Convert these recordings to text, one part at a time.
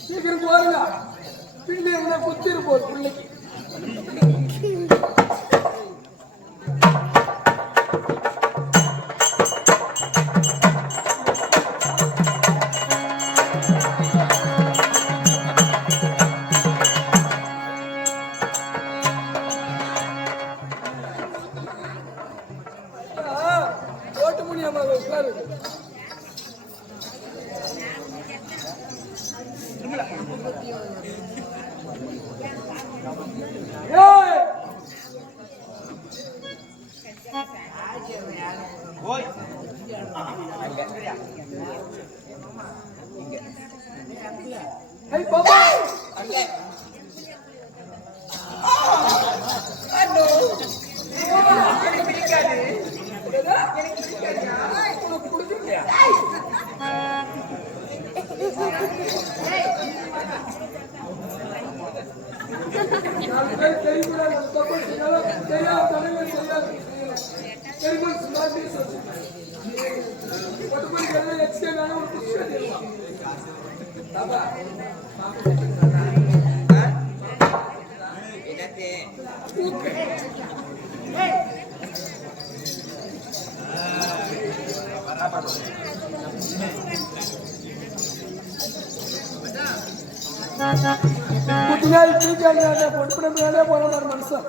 சீக்கிரம் போறீங்க பிள்ளை என்ன குத்திரு போகுது பிள்ளைக்கு ஓட்டு முடியாம உட்காரு Hey, Baba! Hello! உனக்கு பிடிச்சிருக்கியா? நாலு பேர் தெரியக்கூடாது, தப்பு செய்யாத, தெரியாத தலைவர் செய்யாது. தெரியும் சும்மாட்டி சொல்லு. ஒரு மணிக்கு எல்லாம் எக்ஸ்டேனால ஒரு புஷ்ஷன் தெரியுமா? பாபா என்னத்தே ஓகே. புத்தினாய் தீக்காங்க பொண்ணு மேலே போற மாதிரி மனுஷன்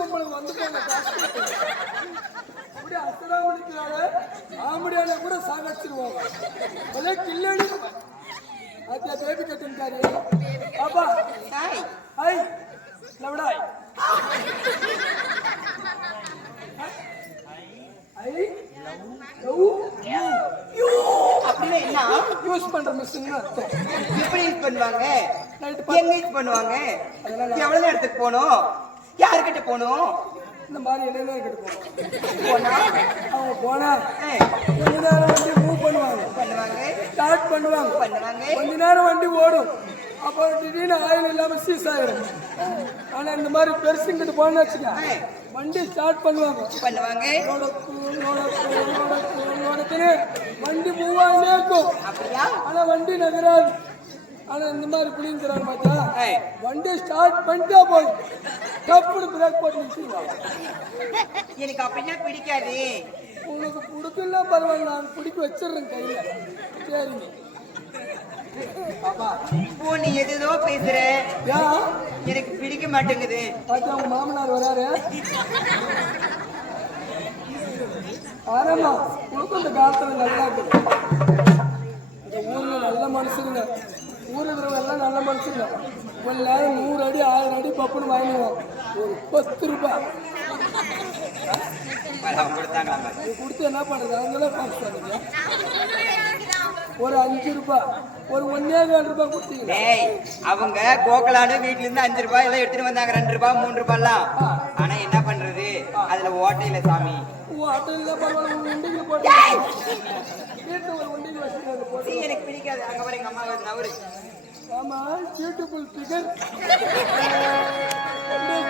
பொம்பளை வந்து போங்க காசு அப்படி அசராமணிக்கிறாங்க ஆம்படியான கூட சாகடிச்சிருவாங்க அதே கில்லடி அத்தியா பேபி கட்டிருக்காரு பாப்பா ஐ லவடாய் ஐ அப்படின்னா என்ன யூஸ் பண்ற மிஷின் அர்த்தம் எப்படி யூஸ் பண்ணுவாங்க எங்க யூஸ் பண்ணுவாங்க எவ்வளவு நேரத்துக்கு போகணும் யாருக்கிட்ட போகணும் இந்த மாதிரி என்ன கிட்ட போனா அவங்க போனா கொஞ்ச நேரம் வண்டி மூவ் பண்ணுவாங்க ஸ்டார்ட் பண்ணுவாங்க கொஞ்ச நேரம் வண்டி ஓடும் அப்புறம் திடீர்னு ஆயில் இல்லாம சீஸ் ஆயிரும் ஆனா இந்த மாதிரி பெருசுங்கிட்டு போன வச்சுக்க வண்டி ஸ்டார்ட் பண்ணுவாங்க வண்டி மூவ் ஆகினே இருக்கும் ஆனா வண்டி நகராது ஆனா இந்த மாதிரி புளிங்கிறாங்க பார்த்தா வண்டி ஸ்டார்ட் பண்ணிட்டா போதும் டப்புனு பிரேக் போட்டு நிறுத்திடுவாங்க எனக்கு அப்படின்னா பிடிக்காது உனக்கு பிடிக்கல பரவாயில்ல நான் பிடிக்க வச்சிடுறேன் கையில சரிங்க இப்போ நீ எதோ பேசுற எனக்கு பிடிக்க மாட்டேங்குது பார்த்தா உங்க மாமனார் வராரு ஆரம்பா உனக்கும் இந்த காலத்துல நல்லா இருக்குது இந்த ஊர்ல நல்ல மனுஷனுங்க ஊர் இருக்கிறவங்க எல்லாம் நல்ல மனுஷங்க கொஞ்ச நேரம் 100 அடி 1000 அடி பப்புன்னு வாங்கிடுவோம் ஒரு 10 ரூபாய் கொடுத்து என்ன பண்றது அவங்களே பாஸ் பண்ணுங்க ஒரு 5 ரூபாய் ஒரு 1.25 ரூபாய் கொடுத்தீங்க அவங்க கோகலான வீட்டுல இருந்து 5 ரூபாய் எல்லாம் எடுத்துட்டு வந்தாங்க 2 ரூபாய் 3 ரூபாய் எல்லாம் ஆனா என்ன பண்றது அதுல ஓட்டையில சாமி ஓட்டையில பரவாயில்ல உண்டிகள் போட்டு வீட்டுல ஒரு உண்டிகள் வச்சுருக்காங்க எனக்கு பிடிக்காது அங்க வர எங்க அம்மா நவரு ஆமா பியூட்டிஃபுல் ஃபிகர்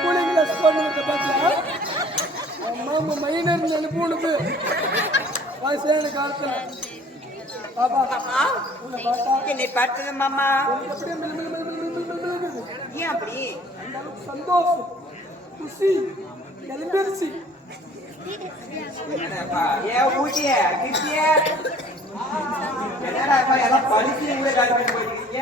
கூலிங் கிளாஸ் போடுறது பார்த்தா அம்மா மைனர் நினைப்பு உனக்கு வயசான காலத்துல பாப்பா உன்னை பார்த்தா என்னை பார்த்தது மாமா ஏன் அப்படி அந்த அளவுக்கு சந்தோஷம் குஷி எலிபெருசி ஏன் ஊட்டிய கிட்டிய என்னடா இப்ப எல்லாம் படிக்கிறீங்களே கால் பண்ணி போயிருக்கீங்க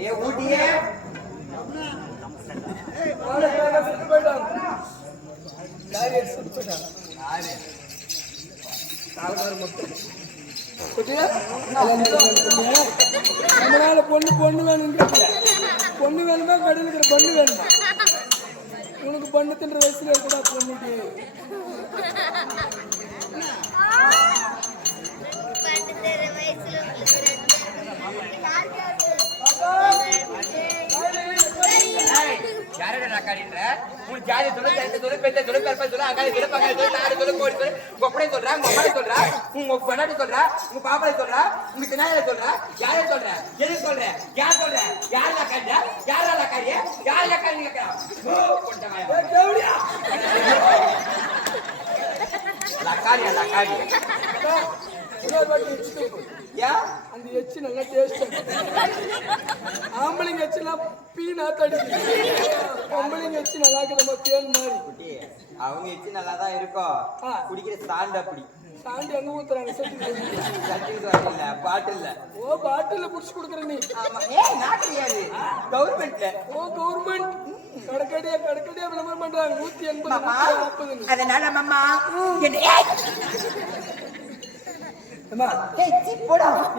ஏ ஊட்டிய நம்மளால பொண்ணு வேணும் பொண்ணு வேணுமா கடையில் இருக்கிற பொண்ணு வேணுமா உனக்கு பொண்ணு தின்ற வயசுல இருக்கா பொண்ணுக்கு ஜாதி சொல்ல சொல்ல பெற்ற சொல்ல கற்ப சொல்ல அங்காடி சொல்ல பங்காளி சொல்ல நாடு சொல்ல கோடி சொல்ல உங்க அப்படி சொல்றா உங்க அம்மாடி சொல்றா உங்க பொண்ணாடி சொல்றா உங்க பாப்பாடி சொல்றா உங்க சின்னாயில சொல்றா யாரை சொல்ற எது சொல்ற யார் சொல்ற யார் லக்காரியா யாரா லக்காரியா யார் லக்காரி கேக்குறா லக்காரியா லக்காரியா அந்த எச்சு நல்லா டேஸ்ட் ஆம்பளைங்க எச்சுலாம் பீனா தடிக்குது பொம்பளைங்க எச்சு நல்லா இருக்கிற தேன் மாதிரி அவங்க எச்சு நல்லா தான் இருக்கும் குடிக்கிற சாண்டு அப்படி சாண்டி எங்க ஊத்துறாங்க இல்ல பாட்டில் ஓ பாட்டில புடிச்சு கொடுக்குற நீ கிடையாது கவர்மெண்ட்ல ஓ கவர்மெண்ட் கடக்கடியா விளம்பரம் பண்றாங்க 180 அதனால மாமா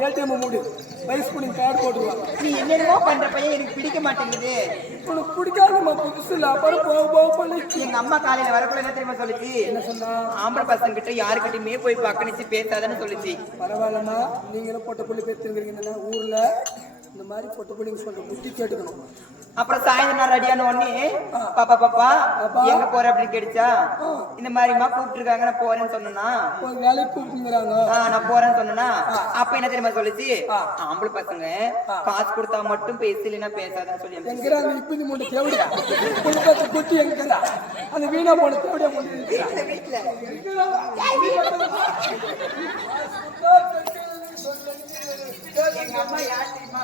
ஏடிஎம் மூடு வயசு பண்ணி கார்டு போட்டுருவாங்க நீ என்னென்னமோ பண்ற பையன் எனக்கு பிடிக்க மாட்டேங்குது உனக்கு பிடிக்காதுமா புதுசு இல்ல அப்புறம் போக பண்ணி எங்க அம்மா காலையில வரக்குள்ள என்ன தெரியுமா சொல்லுச்சு என்ன சொன்னா ஆம்பளை பசங்க கிட்ட யாருக்கிட்டயுமே போய் பக்கணிச்சு பேசாதன்னு சொல்லுச்சு பரவாயில்லம்மா நீங்களும் பொட்ட புள்ளி பேசுறீங்க ஊர்ல இந்த மாதிரி பொட்ட புள்ளிங்க சொல்ற புத்தி கேட்டுக்கணும் அப்புறம் சாயந்தரம் ரெடியான உடனே பாப்பா எங்க போற அப்படின்னு கேட்டுச்சா இந்த மாதிரிமா கூப்பிட்டுருக்காங்க நான் போறேன்னு சொன்னா வேலைக்கு கூப்பிட்டுங்கிறாங்க நான் போறேன்னு சொன்னா அப்ப என்ன தெரியுமா சொல்லுச்சு ஆம்பளை பசங்க காசு கொடுத்தா மட்டும் பேசு இல்லைன்னா பேசாதன்னு சொல்லி எங்கிறாங்க இப்படி மூணு தேவடியா குடும்பத்தை குட்டி எங்கிறா அந்த வீணா போன தேவடியா வீட்டுல எங்க அம்மா யார் தெரியுமா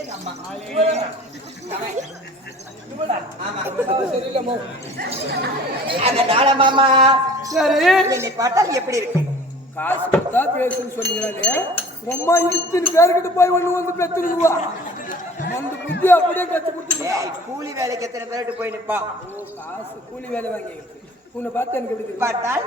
எங்க அம்மா அதனால மாமா சரி என்னை பார்த்தால் எப்படி இருக்கு காசு கொடுத்தா பேசுன்னு சொல்லுகிறாரு. ரொம்ப இத்தனை பேர்கிட்ட போய் ஒண்ணு வந்து பெற்றுருவா. அந்த புத்தி அப்படியே கத்து கொடுத்துருவா. கூலி வேலைக்கு எத்தனை பேர்கிட்ட போய் நிப்பா? ஓ, காசு கூலி வேலை வாங்கி உன்னை பார்த்து எனக்கு எப்படி பார்த்தால்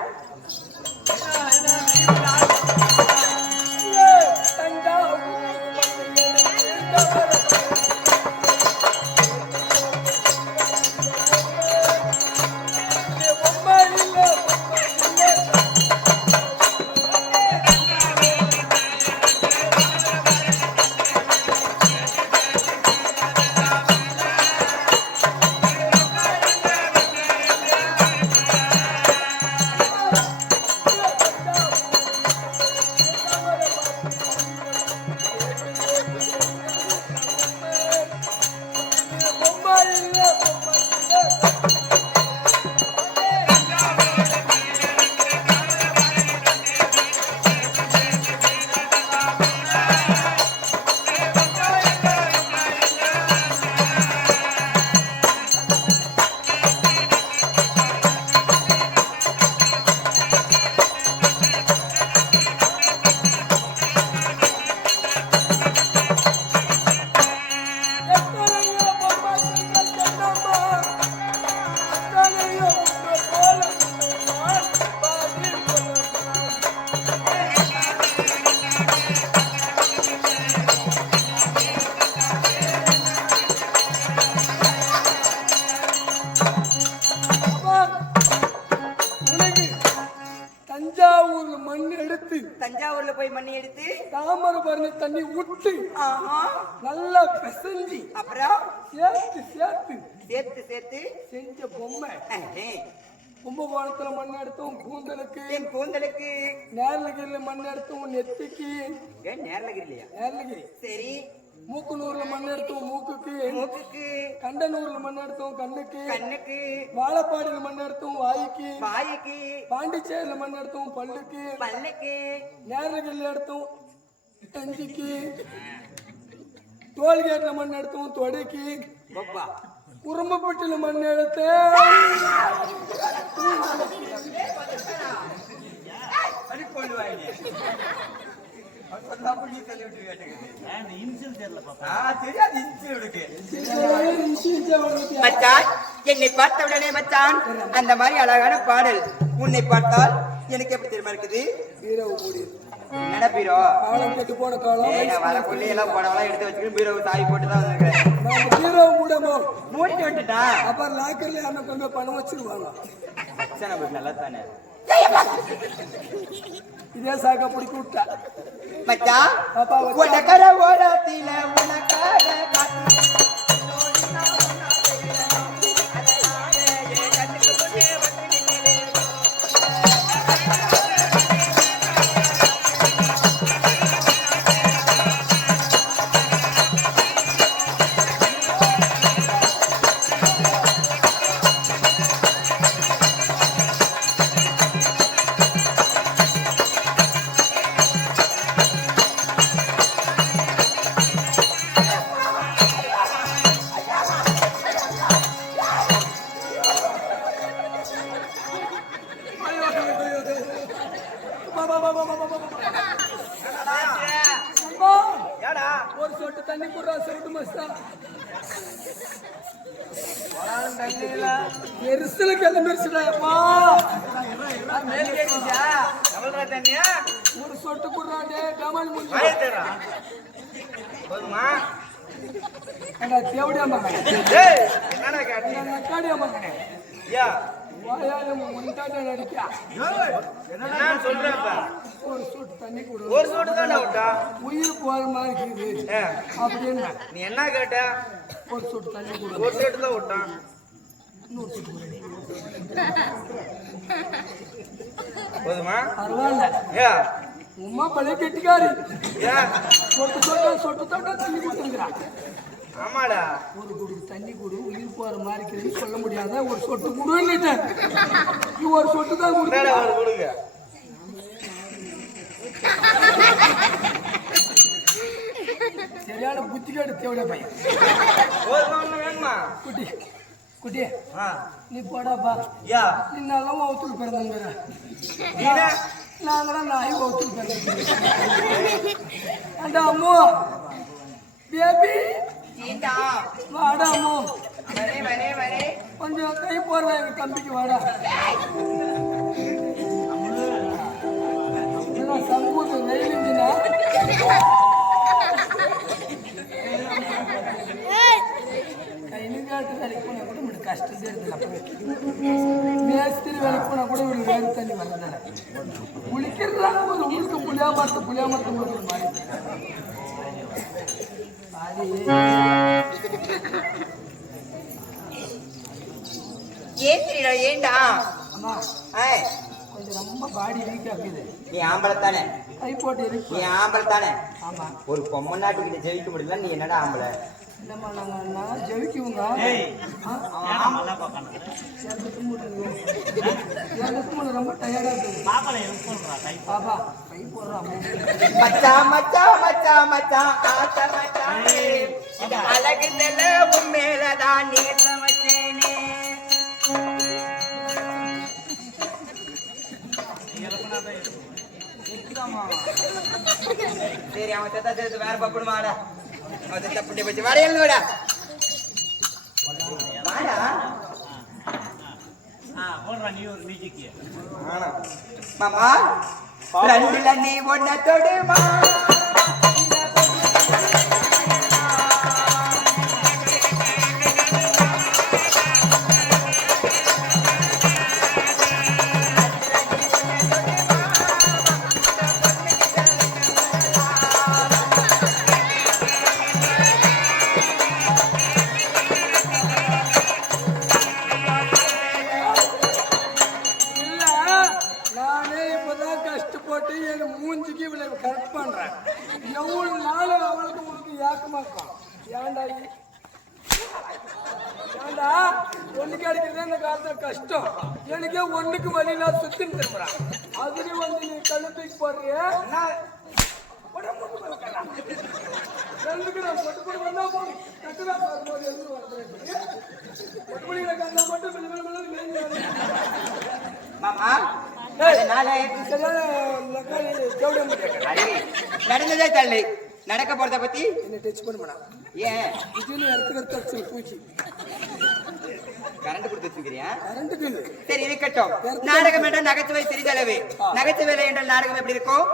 தஞ்சாவூர்ல போய் மண்ணி எடுத்து தாமிரபரணி தண்ணி விட்டு நல்லா பிசைஞ்சு அப்புறம் சேர்த்து சேர்த்து சேர்த்து சேர்த்து செஞ்ச பொம்மை. கும்பகோணத்துல மண் எடுத்தோம் கூந்தலுக்கு, என் கூந்தலுக்கு. நேர்லகிரியில மண் எடுத்தோம் நெத்திக்கு. ஏன் நேர்லகிரி இல்லையா? நேர்லகிரி. சரி. மூக்குநூறுல மண் எடுத்தோம் மூக்குக்கு, மூக்குக்கு. கண்டனூர்ல மண் எடுத்தோம் கண்ணுக்கு, கண்ணுக்கு. வாழப்பாடியில மண் எடுத்தோம் வாய்க்கு, வாய்க்கு. பாண்டிச்சேரியில மண் எடுத்தோம் பல்லுக்கு, பல்லுக்கு. நேர்லகிரியில எடுத்தோம் நெஞ்சிக்கு, டோல்கேட்ல மண் எடுத்தோம் தொடைக்கு, குறும்பப்பட்டியில மண் எடுத்து மச்சான், என்னை பார்த்த உடனே மச்சான் அந்த மாதிரி அழகான பாடல் உன்னை பார்த்தால் எனக்கு எப்படி தெரியுமா இருக்குது? என்னடா பீரோ? காலம் கெட்டு போன காலம். வர புள்ளி எல்லாம் படம்லாம் எடுத்து வச்சுக்கிட்டு பீரோ சாய் போட்டுதான் வந்திருக்கேன். மூடிட்டு வந்துட்டா அப்புறம் லாக்கர்ல அண்ணன் கொஞ்சம் பணம் வச்சிருவாங்க. நல்லா தானே இதே சாக்கா பிடிக்க விட்டா மச்சான். உனக்கர ஓரத்தில உனக்காக ஒரு சொட்டு தண்ணி போடுறா செவிட்டு மஸ்தா. எரிசல கிளம்பிடுச்சுடாப்பா. ஒரு சொட்டு போடுறாண்டே கமல் தேவடியா மகனே நக்காடியா மகனே நடிக்கா ஒரு சொட்டு தண்ணி கொடு. ஒரு சோட்டு தான் விட்டா உயிர் போற மாதிரி இருக்குது அப்படின்னு நீ என்ன கேட்ட? ஒரு சொட்டு தண்ணி கொடு. ஒரு சோட்டு தான் விட்டான். போதுமா? பரவாயில்ல. உமா பழைய கெட்டிக்காரி. சொட்டு சொட்டா சொட்டு சொட்டா தண்ணி கொடுத்துருக்கிறான். ஆமாடா. ஒரு குடுக்கு தண்ணி கொடு உயிர் போற மாதிரி இருக்குன்னு சொல்ல முடியாத ஒரு சொட்டு கொடுன்னு நீ ஒரு சொட்டு தான் கொடுங்க. சரியான புத்திக்காடு தேவையா பையன். வேணுமா குட்டி குட்டி நீ போடாப்பா. நீ நல்லா ஒத்துக்கு பிறந்தங்க நாங்களாம் நாய் ஓட்டு அந்த அம்மோ பேபி வாடா அம்மோ கொஞ்சம் கை போடுறா எங்க தம்பிக்கு வாடா சங்கூத்து வெயிலுஞ்சினா கைகாட்டு வேலைக்கு போனா கூட இப்படி கஷ்டம் மேஸ்திரி வேலைக்கு போனா கூட இப்படி வேறு தண்ணி வரதில்லை குளிக்கிறாங்க ஒரு ஊருக்கு புளியாமரத்தை முடிக்கிற மாதிரி ஏண்டா அம்மா கொஞ்சம் ரொம்ப பாடி வீக் ஆகுது நீ ஆம்பளை தானே கை போட்டு இருக்கு நீ ஆம்பளை தானே ஆமா ஒரு பொம்மை நாட்டுக்கிட்ட ஜெயிக்க முடியல நீ என்னடா ஆம்பளை இல்லம்மா நாங்கள் ஜெயிக்குவோங்க ரொம்ப டயர்டா இருக்கு பாப்பா கை போடுறா மச்சான் மச்சான் மச்சான் மச்சான் ஆசை மச்சானே அழகு செலவும் மேலதான் நீர்ல வச்சேனே சரி அவன் தத்தா சேர்த்து வேற பப்படுமாடா அவன் தத்தா புண்ணிய பச்சு வாட எழுதுவாடா வாடா மாமா ரெண்டுல நீ ஒன்ன தொடுமா மூஞ்சிக்கு இவளை கரெக்ட் பண்றேன் எவ்வளவு நாள் அவளுக்கு உனக்கு ஏக்கமா இருக்கான் ஏன்டா ஏன்டா ஒண்ணுக்கு அடிக்கிறது இந்த காலத்துல கஷ்டம் எனக்கே ஒண்ணுக்கு வழி நான் சுத்தின்னு திரும்புறேன் அதுலயும் வந்து நீ கழுத்துக்கு போடுறிய ரெண்டுக்கு நான் பொட்டு போட்டு வந்தா போதும் கட்டுதா பார்க்கும்போது எதுவும் வந்துடுறேன் பொட்டு பிடிக்கிற கண்ணா மட்டும் மாமா நடந்ததே தள்ளு நடக்க போறத பத்தி என்ன டச் பண்ண ஏன் இதுல எடுத்து தூக்கி கரண்ட் கொடுத்து வச்சுக்கிறியா கரண்ட் பில் சரி இருக்கட்டும் நாடகம் என்றால் நகைச்சுவை சிறிதளவு நகைச்சுவை என்றால் நாடகம் எப்படி இருக்கும்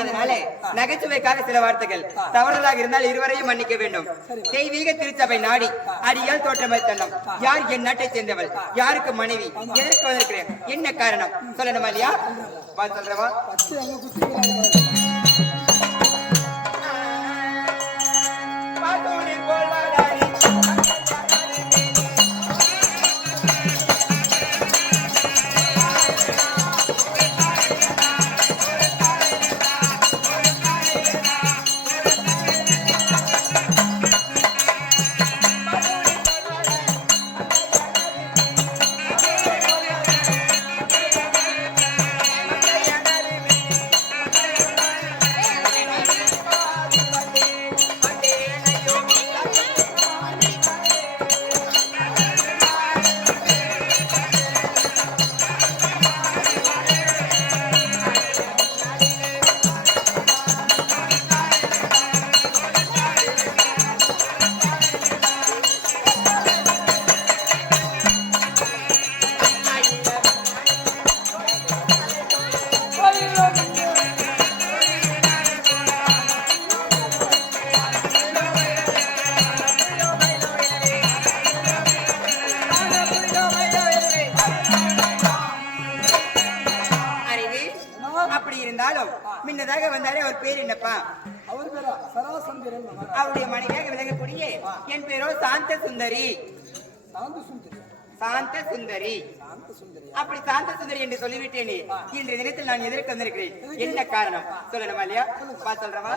அதனால நகைச்சுவைக்காக சில வார்த்தைகள் தவறுதலாக இருந்தால் இருவரையும் மன்னிக்க வேண்டும் தெய்வீக திருச்சபை நாடி அடியால் தோற்றமைத்தனம் யார் என் நாட்டை சேர்ந்தவள் யாருக்கு மனைவி எதற்கு வந்திருக்கிறேன் என்ன காரணம் சொல்லணுமா இல்லையா சொல்றவா முன்னதாக வந்தாரே அவர் பேர் என்னப்பா அவர் பேரா சராசந்திரன் அவருடைய மனைவியாக விளங்கக்கூடிய என் பேரோ சாந்த சுந்தரி சாந்த சுந்தரி அப்படி சாந்த சுந்தரி என்று சொல்லிவிட்டேனே இன்றைய தினத்தில் நான் எதற்கு வந்திருக்கிறேன் என்ன காரணம் சொல்லணுமா இல்லையா சொல்றவா